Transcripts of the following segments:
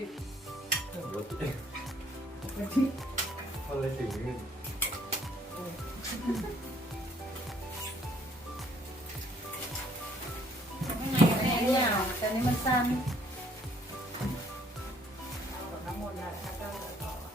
จิกรถเองเป็นที่มันเลยถึงนี่ข้างในแม่เนี่ยแต่นี่มันสั้นต้อ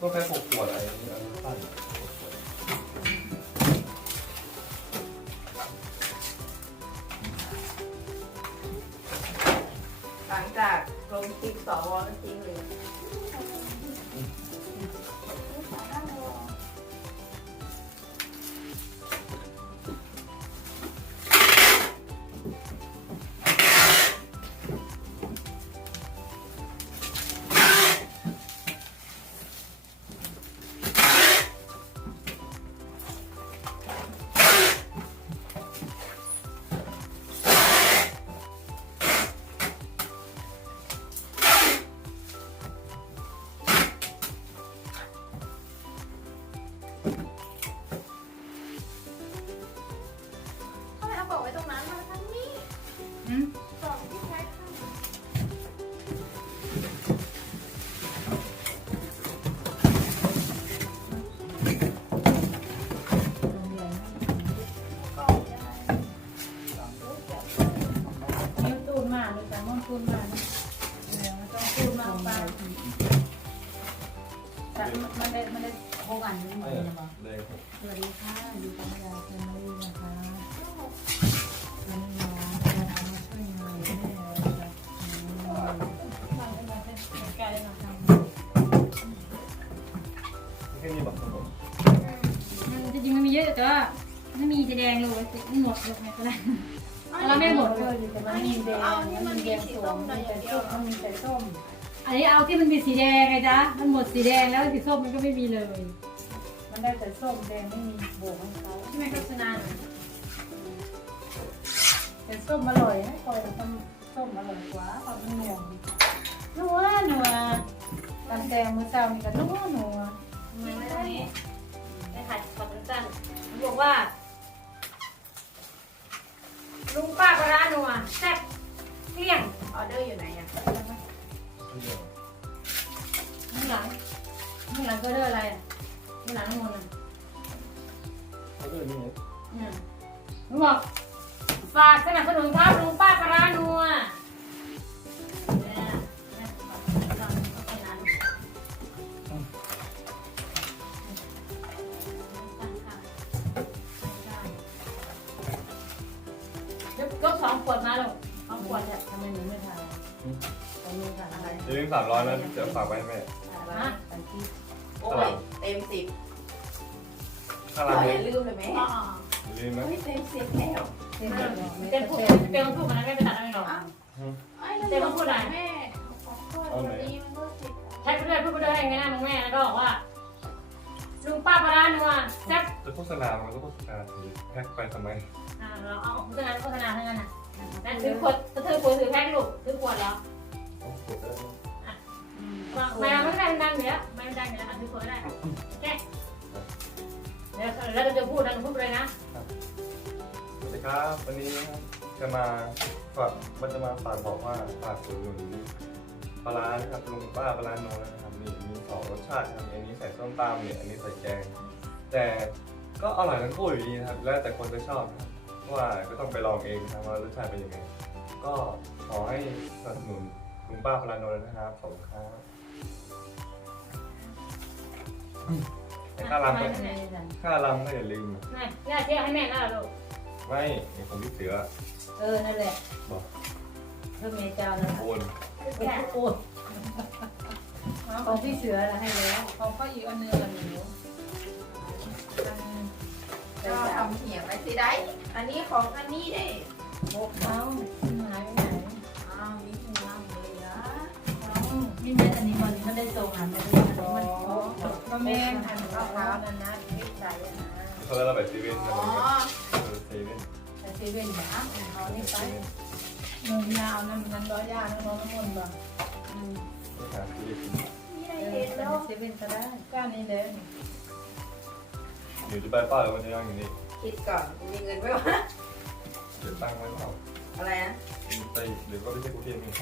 ก็แค่หกขวดอะไรนี่อันนี้สั้นหลังจาก ลงคลิปสวก็ทิ้งเลย แต่ว่าไม่มีแสดงเลยไม่หมดเลยไม่เป็นไรเราไม่หมดเลยแต่มันมีแดงเอาที่มันมีสีส้มหน่อยแต่เดียส้วมมันมีแต่ส้ม อันนี้เอาที่มันมีสีแดงไงจ๊ะ มันหมดสีแดงแล้วสีส้มมันก็ไม่มีเลย มันได้แต่ส้มแดงไม่มีโบกของเขาที่ไม่โฆษณาแต่ส้มอร่อยให้คอยทำส้มอร่อยกว่าเอาเป็นหน่วงนัวนัวตำแตงมือเช้านี่ก็นัวนัวทำไมไม่ได้นี้ได้ ถ่ายขอบสั้นมันบอกว่า ลุงป้าปลาร้านัวแซ่บเกลี้ยงออเดอร์อยู่ไหนอะอันเดียวข้างหลังข้างหลังก็เรื่องอะไรอะข้างหลังนู่นอะเขาด้วยนี่เนี่ยลุงบอกฝากสนับสนุนครับลุงป้าปลาร้านัว ขวดมาลูกสองขวดเนี่ยทำไมหนูไม่ทานตอนนี้ค่ะอะไรอย่าลืมสามร้อยนะเดี๋ยวฝากไว้ให้แม่ฮะอันที่โอ้ยเต็มสิบข้างเราล่างอนี้ย่าลืมเลยไหมอ๋ออย่าลืมนะเฮ้ยเต็มสิบแล้วเต็มเต็มพูดเต็มพูดกันนะไม่ไปตัดอะไรหรอกไอ้เดี๋ยวพูดอะไรแม่ขอโทษวันนี้มันก็สิบใช้ไปเรื่อยพูดไปเรื่อยอย่างเงี้ยนะมึงแม่แล้วก็บอกว่าลุงป้าปลาร้านัวแซ่บจะโฆษณามันก็โฆษณาทีแพ็คไปทำไมอ่าเราเอาโฆษณาโฆษณาทั้งนั้นน่ะ นั่นถือขวดถือขวดถือแพ็คลูกถือขวดแล้วต้องกดได้ไหมมาไม่ได้ดังเดี๋ยวไม่ดังเดี๋ยวถือขวดก็ได้โอเคเดี๋ยวแล้วเราจะพูดดังพูดเลยนะสวัสดีครับวันนี้จะมาฝากมันจะมาฝากบอกว่าฝากอุดหนุนปลาร้านะครับลุงป้าปลาร้าโนนะครับนี่มีสองรสชาติครับอันนี้ใส่ส้มตำเนี่ยอันนี้ใส่แกง แต่ก็อร่อยทั้งคู่อยู่ดีนะครับแล้วแต่คนจะชอบนะครับ เพราะว่าก็ต้องไปลองเองนะครับว่ารสชาติเป็นยังไง ก็ขอให้สนับสนุนลุงป้าพลานนท์นะครับขอบคุณครับแต่ค่ารำก็ค่ารำก็อย่าลืมนะนี่ย่าเที่ยวให้แม่น่าลูก ไม่เดี๋ยวผมพี่เสือเออ นั่นแหละบอกเพิ่มเมเจ้าแล้วโอนแค่โอ้ของพี่เสือนะให้แล้ว ของก็อีกอันนึงอันหนู ก็ทำเหี่ยไว้สิได้อันนี้ของอันนี้ได้โบกเขาหายไปไหนอ้าวมีหัวเลยนะนี่แม่อันนี้มันไม่ได้ส่งหันไปเลยอันะมันก็แม่ทานข้าวเท้านั่นนะที่ใส่นะเขาเราแบบซีเว่นอ๋อเซเว่นแต่เซเว่นเนี่ยอะเอานี่ไปนมยาวนั่นนั้นร้อยยาน้องน้ำมันบ่อืมนี่ค่ะซีว่นนี่เอได้เห็นแล้วเซเว่นก็ได้ก้านนี้เด้อ อยู่ที่บป้าหรือวันนี้นั่งอยู่นี่คิดก่อนมีเงินไหมวะเดี๋ยวตั้งไว้เปล่าอะไรอะไปหรือก็ไม่ใช่กูเตรียมเอง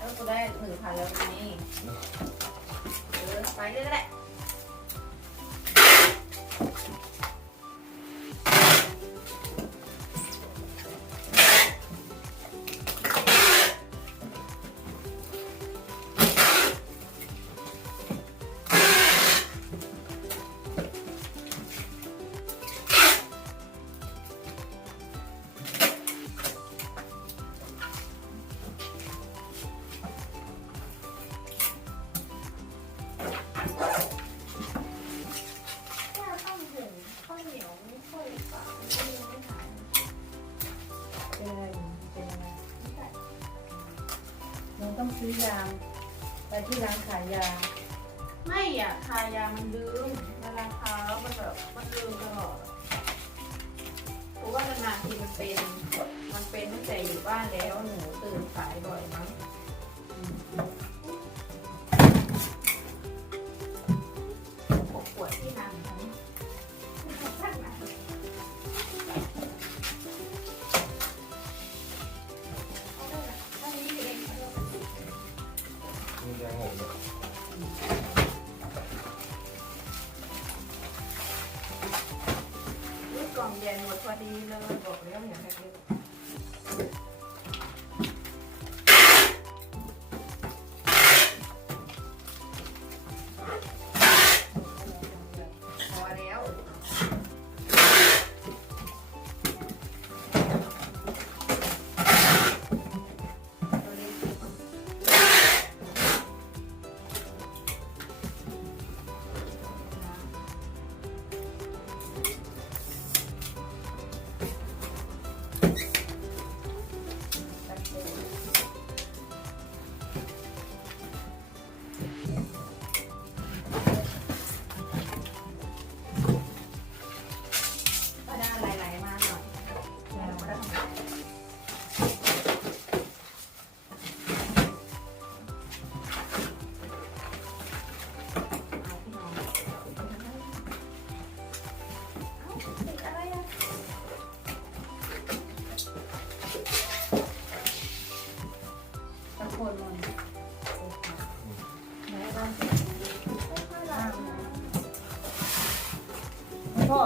ก็กูได้หนึ่งพันแล้วกูนี่เออไปเรื่อยๆ ไปที่ร้านขายยา ไม่อะขายยามันลืมมันราคาแล้วมันแบบมันลืมตลอดเพราะว่านานทีมันเป็น มันเป็นตั้งแต่อยู่บ้านแล้วหนูตื่นสายบ่อยมั้ง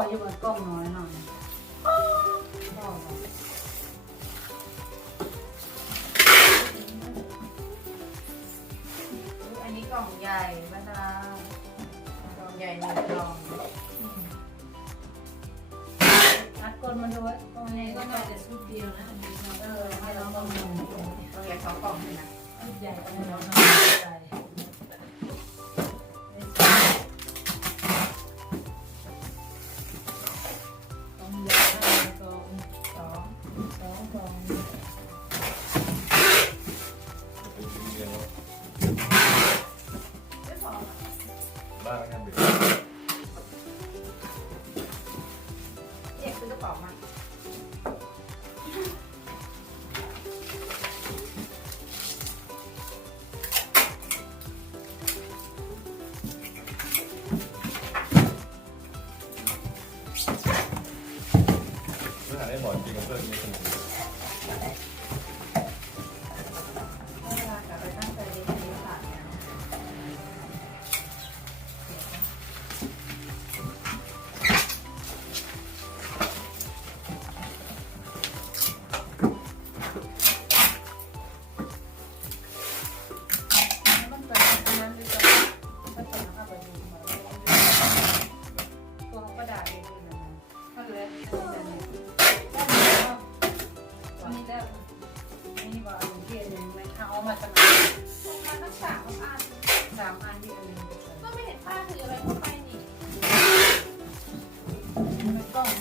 อยู่บนกล้องน้อยหน่อย 애머리这고소리도 못.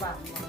안 먹어.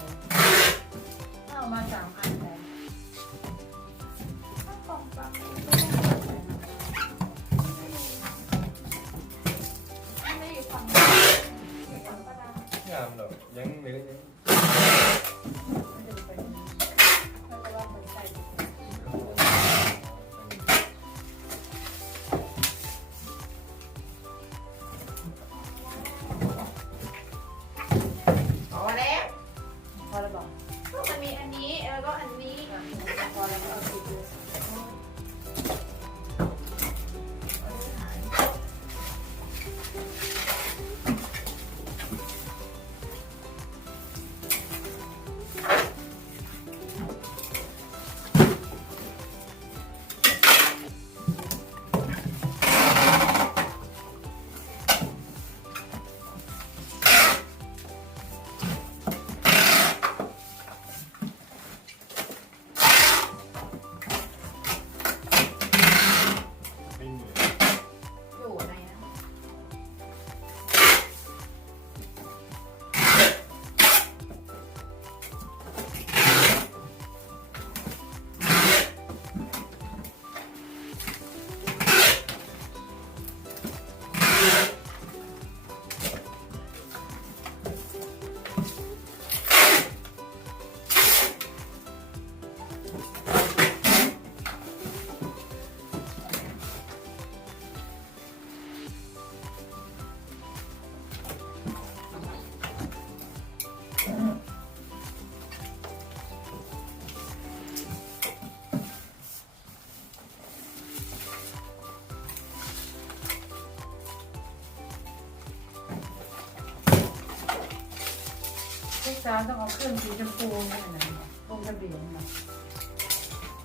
าวต้องเอาเครื่องสีชมพูนี่นะลงกระเบียงนะ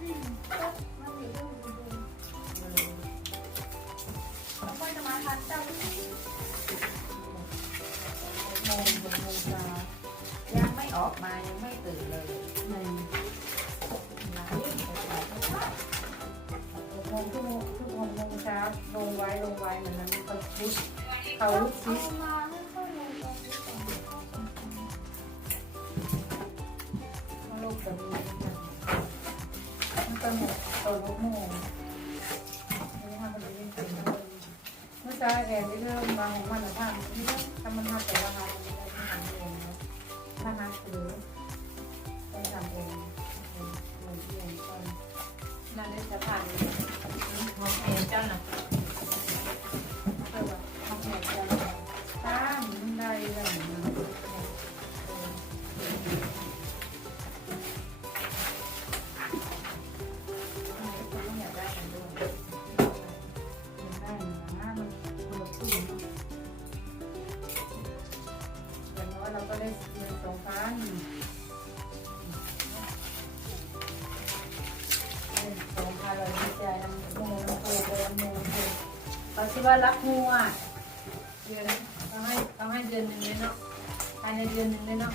อืมก็มันอยู่เรื่องดูดูแล้วก็จะมาทานเจ้าโมงบนโมงเช้ายังไม่ออกมายังไม่ตื่นเลยในไหนไหนก็ได้โมงทุกโมงทุกโมงเช้าลงไว้ลงไว้เหมือนนั้นเขาพุชเขาเอาซิม ที่ว่ารักมัวเดือนเขาให้เขาให้เดือนหนึ่งเลยเนาะภายในเดือนหนึ่งเลยเนาะ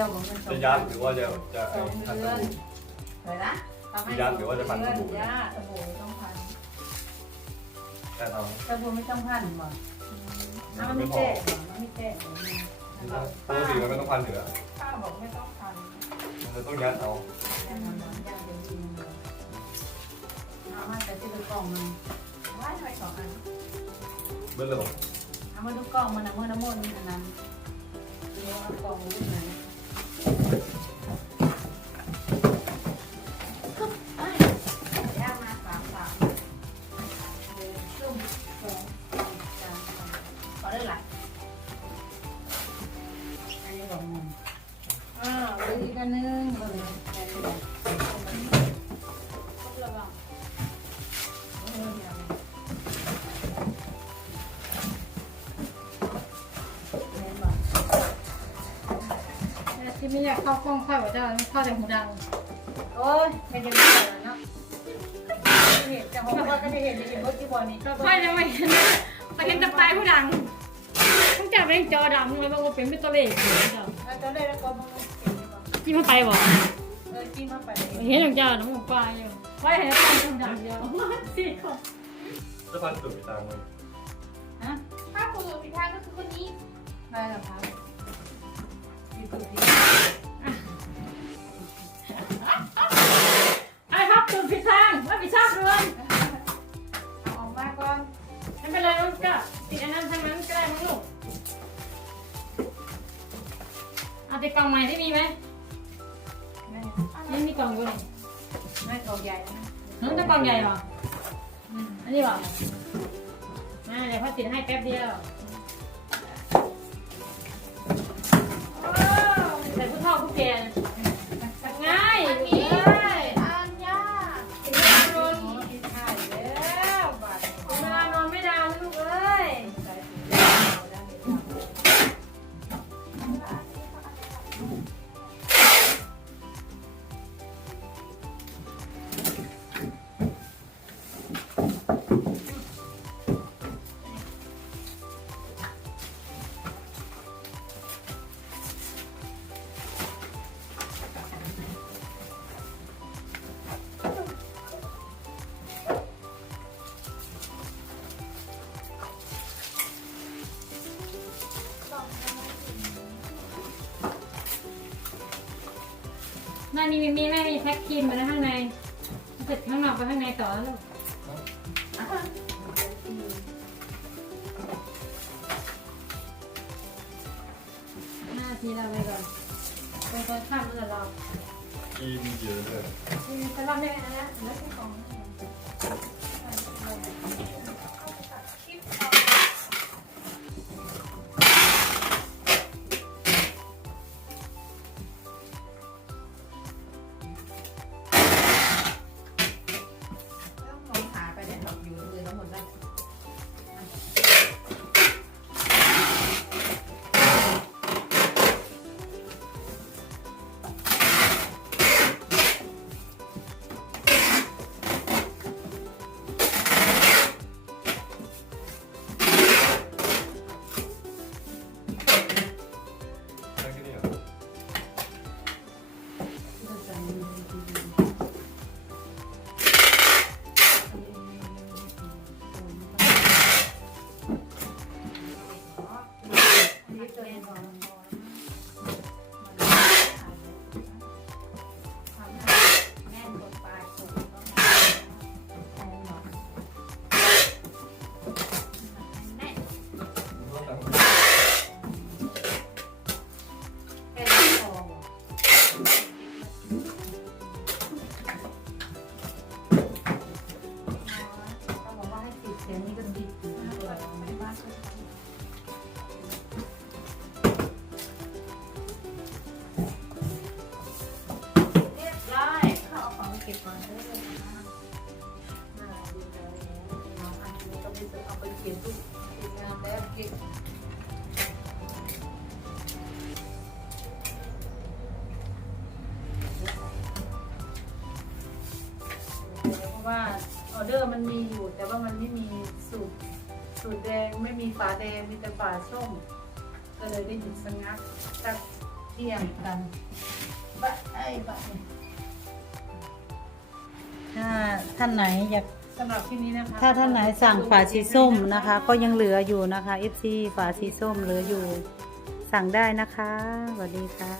ยวของมันสองจะยัดหรือว่าจะจะสองทันเดืสอนบู่เลยนะทำให้ยัดหรือว่าจะปั่นสบู่เดือนย่าสบู่ต้องพันแต่เราแต่บัวไม่ต้องพันหรอถ้ามันไม่แจ้งมันไม่แจ้งปกติมันไม่ต้องพันเหนือป้าบอกไม่ต้องพันมันจะต้องยัดเอาแต่มันมันยากเดี๋ยวดีเลยเอามาแต่ที่ดูกล่องมันว่าทำไมสองอันเบิ้ลเลยบอกเอามาดูกล่องมันนะเมื่อน้ำมันอันนั้นเดี๋ยวเอากล่องมันดูไหน ไม่อยากเข้ากล้องค่อยว่าเจะเข้าแต่หูดังโอ้ยไม่จะไม่ได้เนาะเห็นจะบอกว่าก็จะเห็นจะเห็นรถที่บอลนี้ก็ค่อยจะไม่เห็นนะไปเห็นแต่ปลายผู้ดังต้องจับเป็นจอดำเลยบางคนเป็นไม่ตัวเล็กเจ้าตอนแรกแล้วก็มันเห็นจิ้มเข้าไปบอกเออที่มาไปเห็นของเจ้าน้ำมันปลายอยู่ไว้เห็นปลายผู้ดังเดียวสี่คนจะพันสุดไปตามเลยฮะถ้าคุณผิดทางก็คือคนนี้ได้หรอครับที่ เอาติดกล่องใหม่ที่มีไหมไม่ยังมีกล่องอยู่เลยไม่กองใหญ่นะน้องจะกล่องใหญ่เหรอ อันนี้เหรอเออ่าเดี๋ยวพ่อติดให้แป๊บเดียว น้านี้มีมีแม่มีแพ็คครีมมาแล้วข้างในเสร็จข้างนอกไปข้างในต่อแล้วลูกหน้าทีเราไปก่อนไปก่อนข้ามแล้วเรากินเยอะเลยทีสำหรับในอันนั้นแล้วที่ของต้อง ไปซื้อเอาไปเขียนทุกทีมงานแล้วเก็บเพราะว่าออเดอร์มันมีอยู่ แต่ว่ามันไม่มีสูตรสูตรแดงไม่มีฝาแดงมีแต่ฝาส้ม ก็เลยได้หยุดสงักสักเที่ยงกันบะไอ้บะเนี่ยถ้าท่านไหนอยาก สำหรับที่นี้นะคะถ้าท่านไหนสั่งฝาสีส้มนะคะ ก็ยังเหลืออยู่นะคะ FC ฝาสีส้มเหลืออยู่ สั่งได้นะคะสวัสดีค่ะ